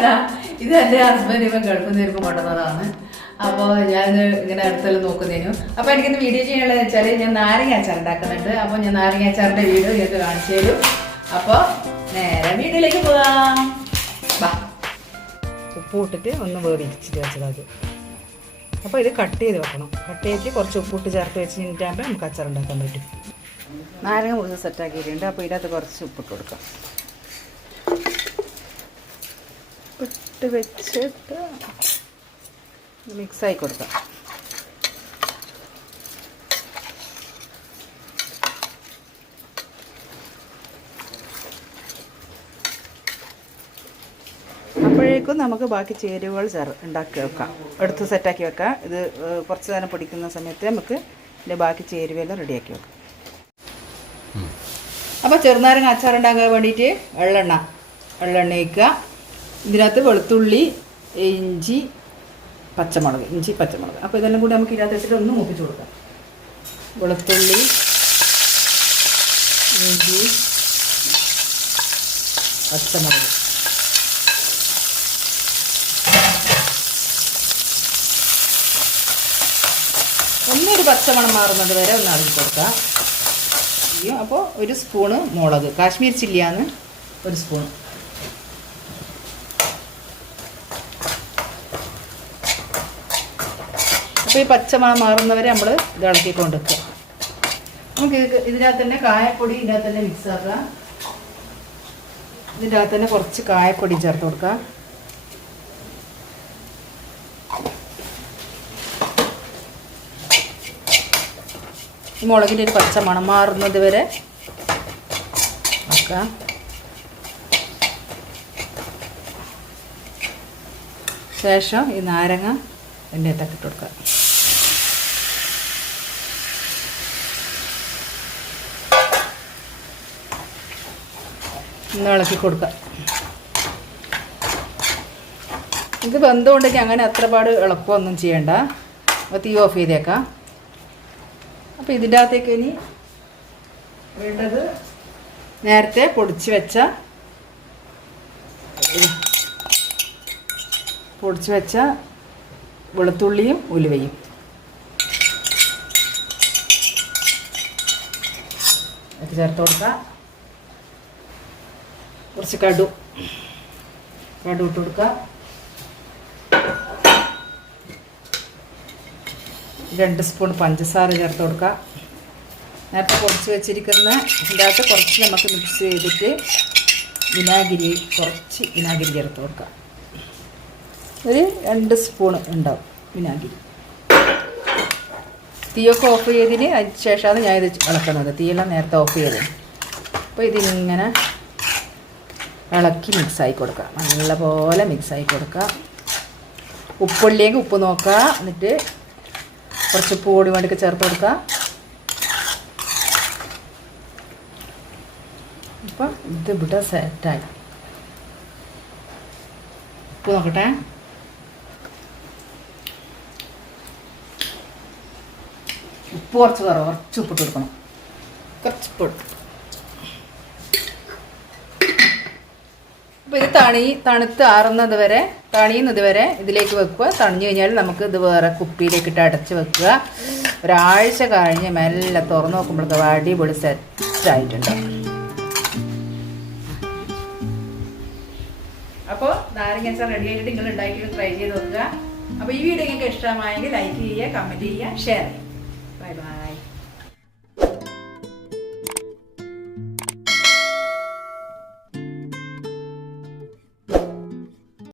അല്ല ഇത് എന്റെ ഹസ്ബൻഡ് ഇപ്പം ഗൾഫിൽ നിന്ന് വരുമ്പോൾ കൊണ്ടുവന്നതാണ്. അപ്പോൾ ഞാൻ ഇങ്ങനെ അടുത്തെല്ലാം നോക്കുന്നതിനു അപ്പോൾ എനിക്കിന്ന് വീഡിയോ ചെയ്യാനുള്ളത് വെച്ചാൽ ഞാൻ നാരങ്ങ അച്ചാർ ഉണ്ടാക്കുന്നുണ്ട്. അപ്പോൾ ഞാൻ നാരങ്ങ അച്ചാറിന്റെ വീഡിയോ നിങ്ങൾക്ക് കാണിച്ചു തരും. അപ്പോൾ നേരെ വീട്ടിലേക്ക് പോകാം. വാ ഉപ്പ് ഇട്ടിട്ട് ഒന്ന് വേടിച്ചിട്ട് വെച്ചത് അപ്പോൾ ഇത് കട്ട് ചെയ്ത് വെക്കണം. കട്ട് ചെയ്തിട്ട് കുറച്ച് ഉപ്പിട്ട് ചേർത്ത് വെച്ച് കഴിഞ്ഞിട്ടാകുമ്പോൾ നമുക്ക് അച്ചാർ ഉണ്ടാക്കാൻ പറ്റും. നാരങ്ങ മുറിച്ച് സെറ്റാക്കിയിട്ടുണ്ട് അപ്പോൾ ഇതിനകത്ത് കുറച്ച് ഉപ്പിട്ട് കൊടുക്കാം. ഇട്ട് വെച്ചിട്ട് മിക്സായി കൊടുക്കാം. അപ്പോഴേക്കും നമുക്ക് ബാക്കി ചേരുവകൾ ചേർ ഉണ്ടാക്കി വെക്കാം. എടുത്ത് സെറ്റാക്കി വെക്കാം. ഇത് കുറച്ച് നേരം പിടിക്കുന്ന സമയത്ത് നമുക്ക് ഇതിന്റെ ബാക്കി ചേരുവയെല്ലാം റെഡിയാക്കി വെക്കാം. അപ്പോൾ ചെറുനാരങ്ങ അച്ചാർ ഉണ്ടാക്കാൻ വേണ്ടിയിട്ട് വെള്ളെണ്ണ വെള്ളെണ്ണ ഒഴിക്കുക. ഇതിനകത്ത് വെളുത്തുള്ളി ഇഞ്ചി പച്ചമുളക് ഇഞ്ചി പച്ചമുളക്. അപ്പോൾ ഇതെല്ലാം കൂടി നമുക്ക് ഇതിനകത്ത് ഇട്ടിട്ട് ഒന്ന് മൂപ്പിച്ച് കൊടുക്കാം. വെളുത്തുള്ളി ഇഞ്ചി പച്ചമുളക്. ഒന്നൊരു പച്ചമണം മാറുന്നത് വരെ ഒന്ന് അളക്കി കൊടുക്കാം. അപ്പോൾ ഒരു സ്പൂണ് മുളക്. കാശ്മീർ ചില്ലിയാണ് ഒരു സ്പൂൺ അപ്പോൾ ഈ പച്ചമണം മാറുന്നവരെ നമ്മൾ ഇത് ഇളക്കിക്കൊണ്ട് നമുക്ക് ഇത് ഇതിനകത്ത് തന്നെ കായപ്പൊടി ഇതിനകത്ത് തന്നെ മിക്സ് ആക്കുക. ഇതിന്റെ അകത്ത് തന്നെ കുറച്ച് കായപ്പൊടി ചേർത്ത് കൊടുക്കുക. ഈ മുളകിന്റെ ഒരു പച്ച മണം മാറുന്നത് വരെ ആക്കുക ശേഷം ഈ നാരങ്ങ എന്റെ ഇട്ട് കൊടുക്കാം ഒന്ന് ഇളക്കി കൊടുക്കാം. ഇത് ബന്ധമുണ്ടെങ്കിൽ അങ്ങനെ അത്ര പാട് ഇളക്കുകയൊന്നും ചെയ്യണ്ട. അപ്പോൾ തീ ഓഫ് ചെയ്തേക്കാം. അപ്പോൾ ഇതിന്റെ അകത്തേക്ക് ഇനി വേണ്ടത് നേരത്തെ പൊടിച്ച് വെച്ച പൊടിച്ച് വെച്ച വെളുത്തുള്ളിയും ഉലുവയും. ചേർത്ത് കൊടുക്കാം. കുറച്ച് കടു. കടു ഇട്ട് കൊടുക്കുക രണ്ട് സ്പൂൺ പഞ്ചസാര ചേർത്ത് കൊടുക്കുക നേരത്തെ കുറച്ച് വെച്ചിരിക്കുന്ന ഇതിന്റെ അകത്ത് കുറച്ച് നമുക്ക് മിക്സ് ചെയ്തിട്ട് വിനാഗിരി കുറച്ച് വിനാഗിരി ചേർത്ത് കൊടുക്കാം. ഒരു രണ്ട് സ്പൂൺ ഉണ്ടാവും വിനാഗിരി. തീയൊക്കെ ഓഫ് ചെയ്തതിന് അതിന് ശേഷമാണ് ഞാൻ ഇത് തീയെല്ലാം നേരത്തെ ഓഫ് ചെയ്തത്. അപ്പോൾ ഇതിങ്ങനെ ഇളക്കി മിക്സായി കൊടുക്കുക. നല്ലപോലെ മിക്സായി കൊടുക്കുക. ഉപ്പുള്ളിയെങ്കിൽ ഉപ്പ് നോക്കുക. എന്നിട്ട് കുറച്ച് ഉപ്പ് കൂടി വേണ്ടിക്ക് ചേർത്ത് കൊടുക്കുക. ഇപ്പം ഇത് ഇവിടെ സെറ്റായി ഉപ്പ് നോക്കട്ടെ. ഉപ്പ് കുറച്ച് കുറവ്. കുറച്ച് ഉപ്പിട്ട് കൊടുക്കണം. കുറച്ച് ഉപ്പ് അപ്പോൾ ഇത് തണി തണുത്ത് ആറുന്നത് വരെ തണിയുന്നത് വരെ ഇതിലേക്ക് വെക്കുക. തണിഞ്ഞു കഴിഞ്ഞാൽ നമുക്ക് ഇത് വേറെ കുപ്പിയിലേക്ക് ഇട്ട് അടച്ച് വെക്കുക. ഒരാഴ്ച കഴിഞ്ഞ് മെല്ലെ തുറന്നു നോക്കുമ്പോഴേക്കും അടിപൊളി സെറ്റായിട്ടുണ്ട് അപ്പോൾ നാരങ്ങ റെഡി ആയിട്ട് നിങ്ങൾ ഉണ്ടാക്കിയിട്ട് ട്രൈ ചെയ്ത് നോക്കുക. അപ്പോൾ ഈ വീഡിയോ നിങ്ങൾക്ക് ഇഷ്ടമായെങ്കിൽ ലൈക്ക് ചെയ്യുക കമന്റ് ചെയ്യുക ഷെയർ ചെയ്യുക. Bye bye